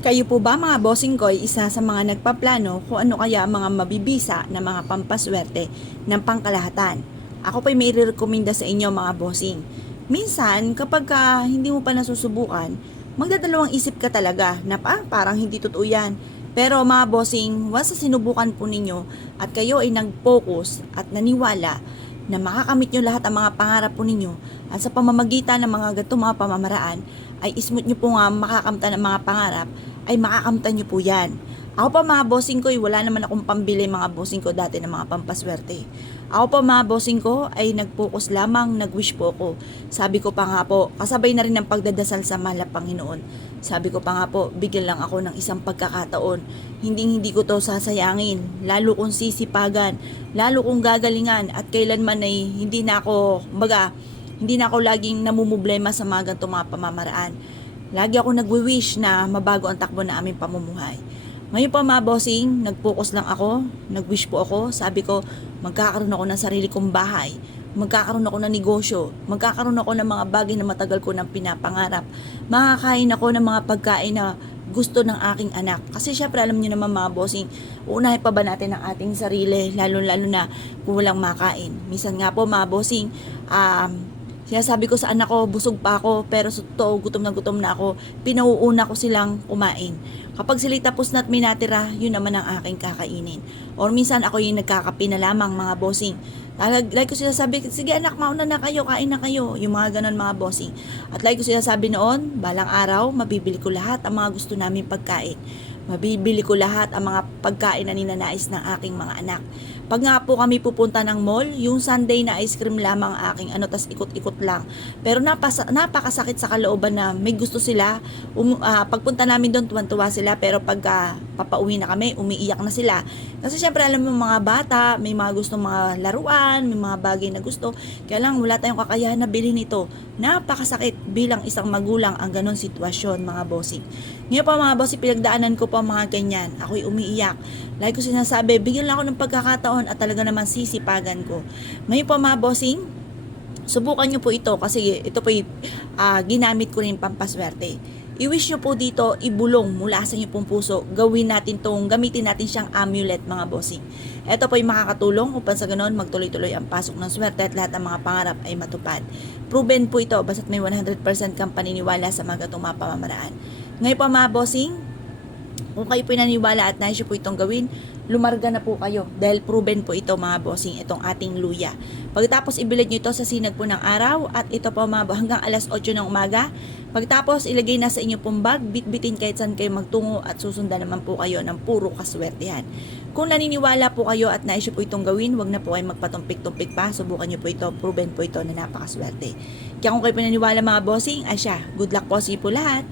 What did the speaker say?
Kayo po ba mga bossing ko ay isa sa mga nagpaplano kung ano kaya ang mga mabibisa na mga pampaswerte ng pangkalahatan? Ako po'y may rekomenda sa inyo mga bossing. Minsan, kapag hindi mo pa nasusubukan, magdadalawang isip ka talaga na parang hindi totoo yan. Pero mga bossing, once na sinubukan po ninyo at kayo ay nag-focus at naniwala na makakamit nyo lahat ang mga pangarap po ninyo at sa pamamagitan ng mga ganitong mga pamamaraan ay smooth nyo po nga makakamtan ng mga pangarap ay makakamtan nyo po yan. Ako pa mga bossing ko, wala naman akong pambili mga bossing ko dati ng mga pampaswerte. Ako pa mga bossing ko ay nag-focus lamang, nag-wish po ako. Sabi ko pa nga po, kasabay na rin ng pagdadasal sa mahal na Panginoon. Sabi ko pa nga po, bigyan lang ako ng isang pagkakataon. Hindi ko to sasayangin, lalo kong sisipagan, lalo kong gagalingan at kailanman ay hindi na ako laging namumblema sa mga ganitong mga pamamaraan. Lagi ako nagwi-wish na mabago ang takbo na aming pamumuhay. Ngayon pa mga bossing, nag-focus lang ako, nag-wish po ako, sabi ko, magkakaroon ako ng sarili kong bahay, magkakaroon ako ng negosyo, magkakaroon ako ng mga bagay na matagal ko nang pinapangarap, makakain ako ng mga pagkain na gusto ng aking anak. Kasi syempre alam niyo naman mga bossing, uunahin pa ba natin ang ating sarili, lalo na kung walang makain. Minsan nga po mga bossing, sinasabi ko sa anak ko, busog pa ako, pero sa totoo, gutom na ako. Pinauuna ko silang kumain. Kapag sila tapos na at may natira, yun naman ang aking kakainin. Or minsan ako yung nagkakape na lamang mga bossing. Like ko sinasabi, sige anak, mauna na kayo, kain na kayo. Yung mga ganon mga bossing. At like ko sinasabi noon, balang araw, mabibili ko lahat ang mga gusto namin pagkain. Mabibili ko lahat ang mga pagkain na ninanais ng aking mga anak. Pag nga po kami pupunta ng mall, yung Sunday na ice cream lamang aking tas ikot-ikot lang. Pero napakasakit sa kalooban na may gusto sila. Pagpunta namin doon, tuwan-tuwa sila. Pero pag papauwi na kami, umiiyak na sila. Kasi syempre alam mo mga bata, may mga gustong mga laruan, may mga bagay na gusto. Kaya lang wala tayong kakayahan na bilhin ito. Napakasakit bilang isang magulang ang ganon sitwasyon mga bossing. Ngayon pa mga bossing, pinagdaanan ko pa mga ganyan. Ako'y umiiyak. Like ko sinasabi, bigyan lang ako ng pagkakataon at talaga naman sisipagan ko. Ngayon pa mga bossing, subukan nyo po ito kasi ito po ginamit ko rin pampaswerte. I-wish nyo po dito, ibulong mula sa inyong pong puso. Gamitin natin siyang amulet mga bossing. Ito po ay makakatulong upang sa ganon magtuloy-tuloy ang pasok ng swerte at lahat ng mga pangarap ay matupad. Proven po ito basta't may 100% kang paniniwala sa mga gatong mga pamamaraan. Ngayon pa mga bossing, kung kayo po naniniwala at nais po itong gawin, lumarga na po kayo dahil proven po ito mga bossing, itong ating luya. Pagkatapos ibilad nyo ito sa sinag po ng araw at ito po mga hanggang alas 8 ng umaga. Pagkatapos ilagay na sa inyo pong bag, bitbitin kahit saan kayo magtungo at susundan naman po kayo ng puro kaswertehan. Kung naniniwala po kayo at nais po itong gawin, wag na po kayo magpatumpik-tumpik pa, subukan nyo po ito, proven po ito na napakaswerte. Kaya kung kayo po naniniwala mga bossing, asya, good luck po sa po lahat.